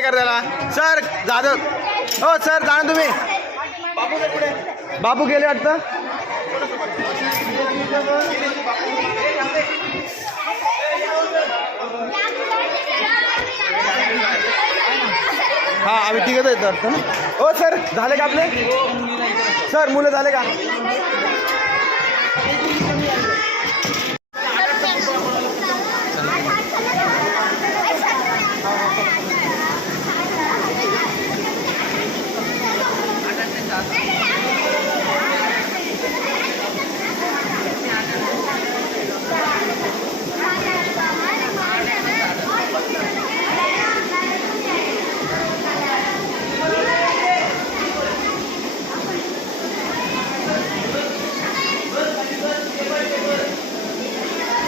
काय कर त्याला सर जाधव हो सर जाणं तुम्ही बाबू गेले वाटतं हा आम्ही तिघच येतो वाटतं ना हो सर झाले का आपले सर मुलं झाले का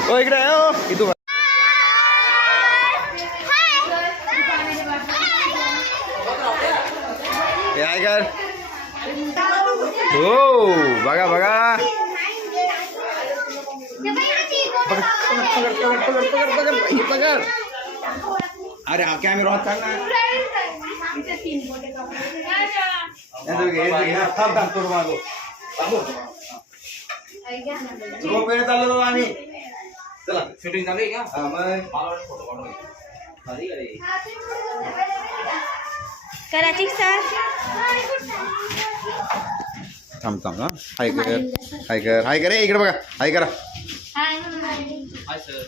ओ इकडे हो इथून काय कर हो बघा बघा पकड अरे हा कॅमेरा होता चाललो आम्ही चला शूटिंग चालू आहे का हा मग फोटो कराची सर थांब थांब हा हाय कर हाय कर इकडे बघा हाय करा हाय सर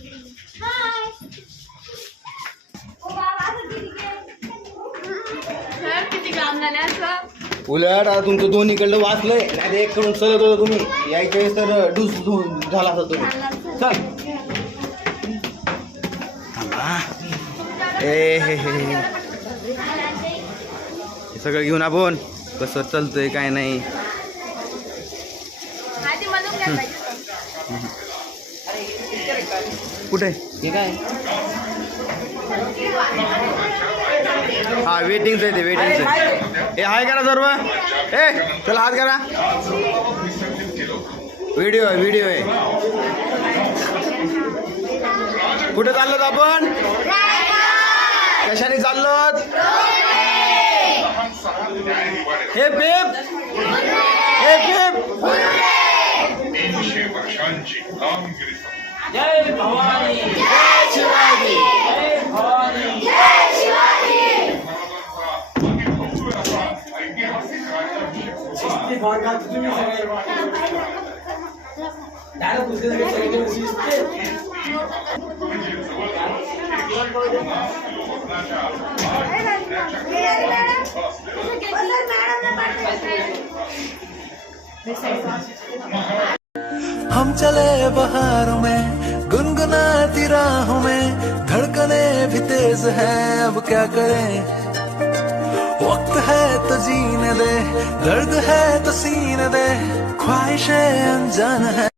किती काम झाले असं उलट आता तुमचं दोन्हीकडलं वाचलंय नाही एक कडून सरत होतं तुम्ही यायच्या वेळेस तर डूस झाला असता तुम्ही चल ए हे सगळं घेऊन आपण कसं चालतंय काय नाही आधी मधून घ्यायला पाहिजे कुठे हे काय हा वेटिंगचं आहे ते वेटिंगचं ए हाय करा सर्व ए चला हात करा व्हिडिओ आहे व्हिडिओ आहे कुठे चाललोत आपण कशाने चाललोत हे पेप हे पेप जय भवानी जय शिवाजी जय भवानी हम चले बहारों में गुनगुनाती राहों में धड़कने भी तेज है अब क्या करें वक्त है तो जीने दे दर्द है तो सीने दे ख्वाहिशें अनजान है